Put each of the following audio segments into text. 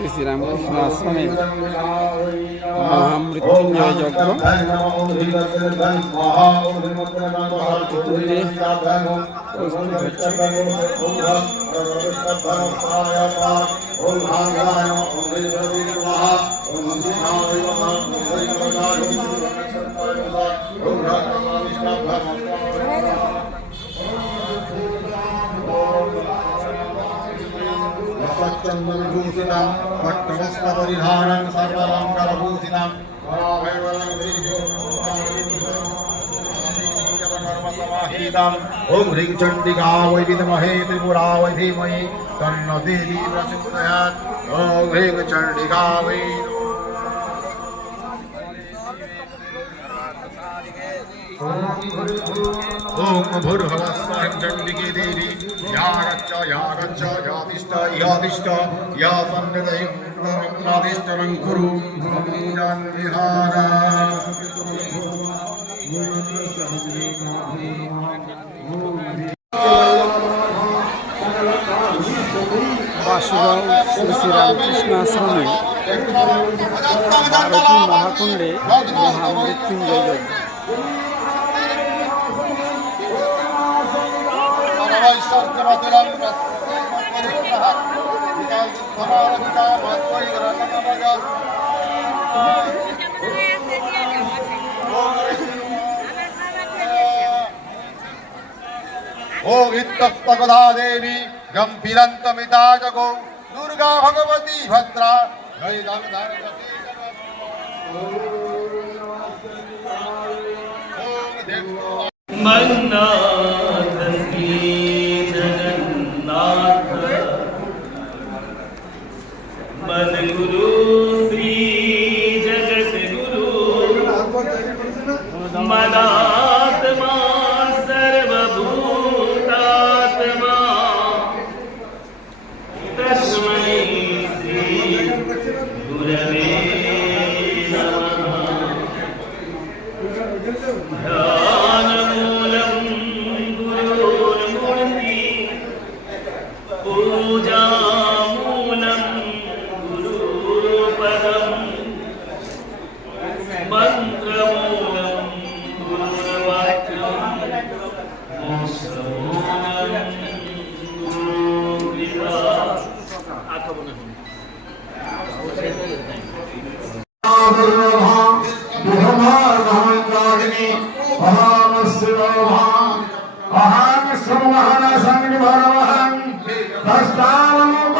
পাশাপাশি শ্রী শ্রীরামকৃষ্ণ আশ্রমে মহামৃত্যুঞ্জয় যজ্ঞ ইতিমধ্যে প্রস্তুত হচ্ছে चन्दनभूषितं भट्टवस्त्रपरिधानं सर्वलङ्करभूषितं ॐ ह्रीं चण्डिका वै विद्महे त्रिपुरा वै धीमहि तन्न देवी प्रचोदयात्। ॐ ह्रीं चण्डिका वै ॐ भूर्भुवस्वरं चण्डिके देवी। गच्छ या गच्छ यातिष्ठ यातिष्ठ या सन्निधयं कुरु पूजान् विहारा বাসুগাঁও শ্রী শ্রীরামকৃষ্ণ আশ্রমে ভারতী মহাকুণ্ডে মহামৃত্যুঞ্জয় ओगित्तपदा देवी गंभीर जगो दुर्गा भगवती भद्रा मन्ना సమవహన సంగ్రహరవహం హస్తారము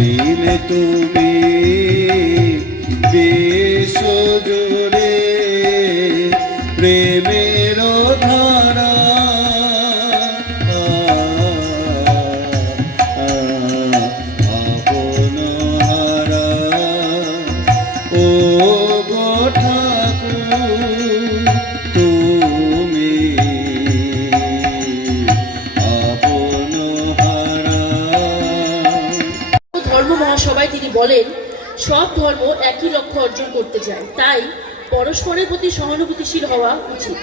আনিলে তুমি বেশ বলেন, সব ধর্ম একই লক্ষ্য অর্জন করতে চায়। তাই পরস্পরের প্রতি সহানুভূতিশীল হওয়া উচিত।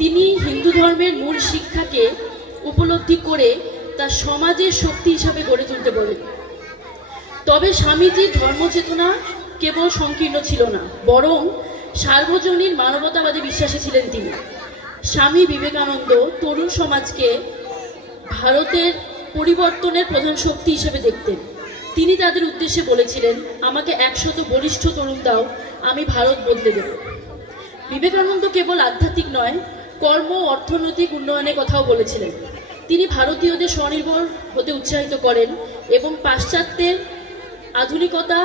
তিনি হিন্দু ধর্মের মূল শিক্ষাকে উপলব্ধি করে তা সমাজের শক্তি হিসাবে গড়ে তুলতে বলেন। তবে স্বামীজির ধর্মচেতনা কেবল সংকীর্ণ ছিল না, বরং সার্বজনীন মানবতাবাদী বিশ্বাসী ছিলেন তিনি। স্বামী বিবেকানন্দ তরুণ সমাজকে ভারতের পরিবর্তনের প্রধান শক্তি হিসেবে দেখতেন। তিনি তাদের উদ্দেশ্যে বলেছিলেন আমাকে একশত বলিষ্ঠ তরুণ দাও আমি ভারত বদলে দেব। বিবেকানন্দ কেবল আধ্যাত্মিক নয় কর্ম অর্থনৈতিক উন্নয়নের কথাও বলেছিলেন। তিনি ভারতীয়দের স্বনির্ভর হতে উৎসাহিত করেন এবং পাশ্চাত্যের আধুনিকতা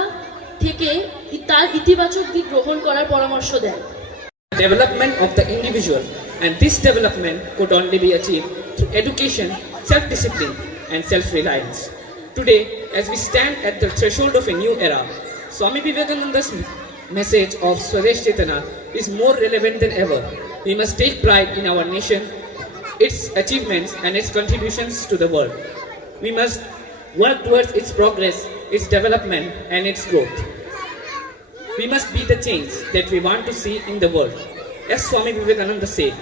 থেকে তার ইতিবাচক দিক গ্রহণ করার পরামর্শ দেন। Development of the individual and this development could only be achieved through education, self-discipline and self-reliance. Today, as we stand at the threshold of a new era, Swami Vivekananda's message of Swadesh is more relevant than ever. We must take pride in our nation, its achievements and its contributions to the world. We must work towards its progress, its development and its growth. We must be the change that we want to see in the world. As Swami Vivekananda said,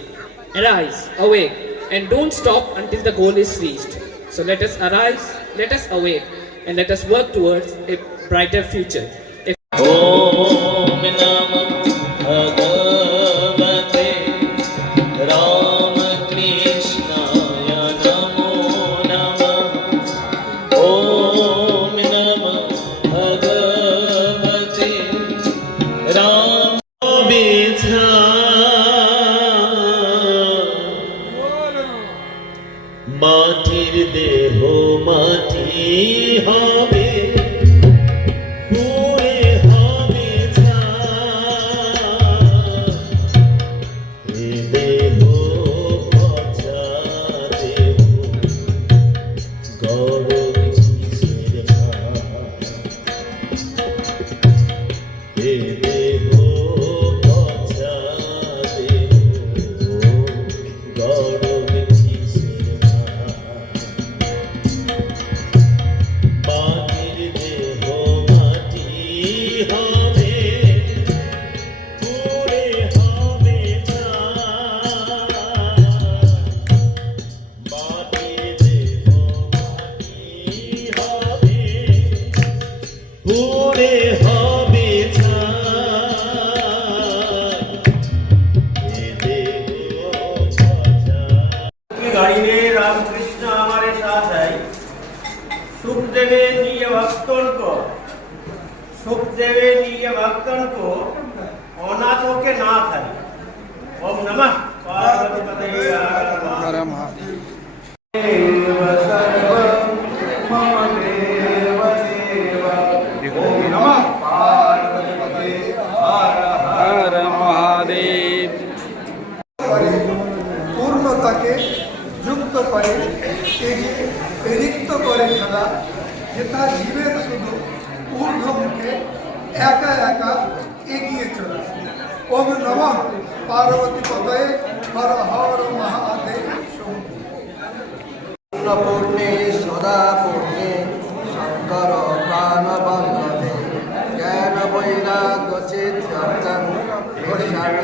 arise, awake, and don't stop until the goal is reached. So let us arise, let us awake, and let us work towards a brighter future. A सुख देवे निज भक्तों को सुख देवे निज भक्तों को अनाथों के नाथ है ओम नमः पार्वती पते হর মহাদেব হর মহাদেব পূর্ণতাকে যুক্ত করে এগিয়ে প্রেরিত করে খেলা নমঃ পার্বতী পদয়ে হর হর মহাদেব পূর্ণে সদা পূর্ণে শঙ্কর প্রাণ বল্লভে জ্ঞান বৈরাগ্য চিত্তর্জন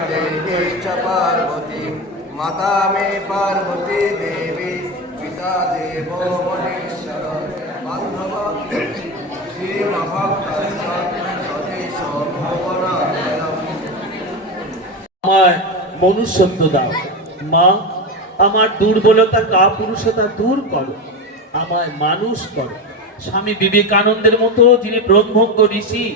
দেহে চ পার্বতী মাতা মে পার্বতী দেবী পিতা দেব মহেশ্বর বান্ধব শ্রী মহাভক্ত আমার মনুষ্যত্ব দাও। মা, আমার দুর্বলতা কা পুরুষতা দূর করো। আমায় মানুষ করো। স্বামী বিবেকানন্দের মতো, যিনি ব্রহ্মজ্ঞ ঋষি।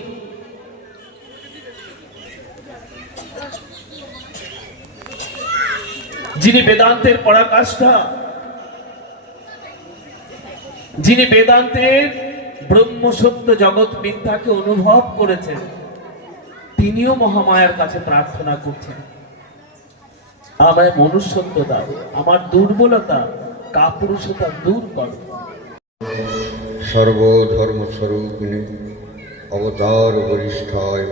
যিনি বেদান্তের পরাকাষ্ঠা। যিনি বেদান্তের ব্রহ্মসত্য জগৎ মিথ্যাকে অনুভব করেছেন। তিনিও মহামায়ার কাছে প্রার্থনা করছেন আমায় মনুষ্যত্ব দাও আমার দুর্বলতা, কাপুরুষতা দূর করো সর্বধর্মস্বরূপিণী, অবতার বরিষ্ঠায়,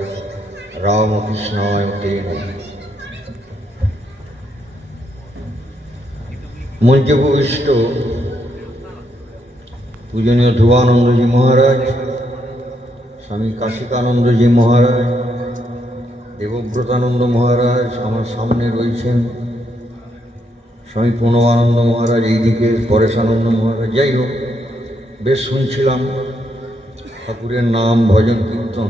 রামকৃষ্ণায় তে। মঞ্চে উপবিষ্ট পূজনীয় ধ্রুবানন্দজি মহারাজ, স্বামী কাশিকানন্দজি মহারাজ দেবব্রতানন্দ মহারাজ আমার সামনে রয়েছেন। স্বামী প্রণবানন্দ মহারাজ এইদিকে, পরেশানন্দ মহারাজ, যাই হোক, বেশ শুনছিলাম ঠাকুরের নাম ভজন কীর্তন।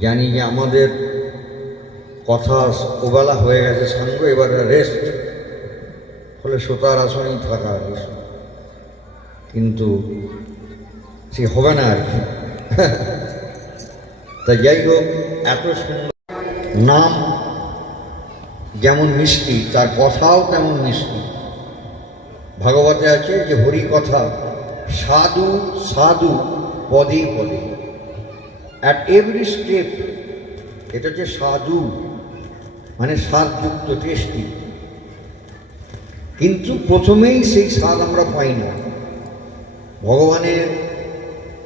জানি যে আমাদের কথা ওবেলা হয়ে গেছে সাঙ্গ, এবার রেস্ট ফলে সোতার আসনেই থাকা কিন্তু সে হবে না আর কি। তা যাই হোক, এত সুন্দর নাম যেমন মিষ্টি, তার কথাও তেমন মিষ্টি। ভাগবতে আছে যে হরি কথা, সাধু সাধু, পদে পদে। অ্যাট এভরি স্টেপ এটা হচ্ছে সাধু মানে স্বাদযুক্ত টেস্টি কিন্তু প্রথমেই সেই স্বাদ আমরা পাই না। ভগবানের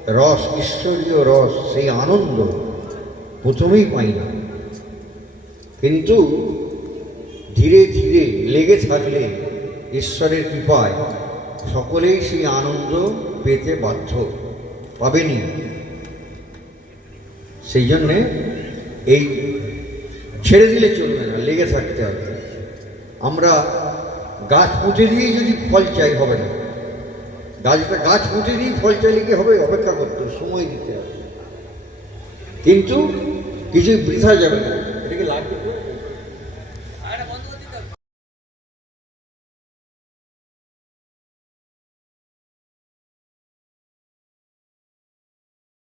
রস, ঈশ্বরীয় রস, সেই আনন্দ প্রথমেই পাই না। কিন্তু ধীরে ধীরে লেগে থাকলে ঈশ্বরের কৃপায় সকলেই সেই আনন্দ পেতে বাধ্য পাবেনি। সেই জন্যে এই ছেড়ে দিলে চলবে না, লেগে থাকতে হবে। আমরা গাছ পুঁতে দিয়েই যদি ফল চাই হবে না, গাছটা গাছ পুঁতে দিয়েই ফল চাইলে কি হবে? অপেক্ষা করতে সময় দিতে হবে। কিন্তু কিছুই বৃথা যাবে না।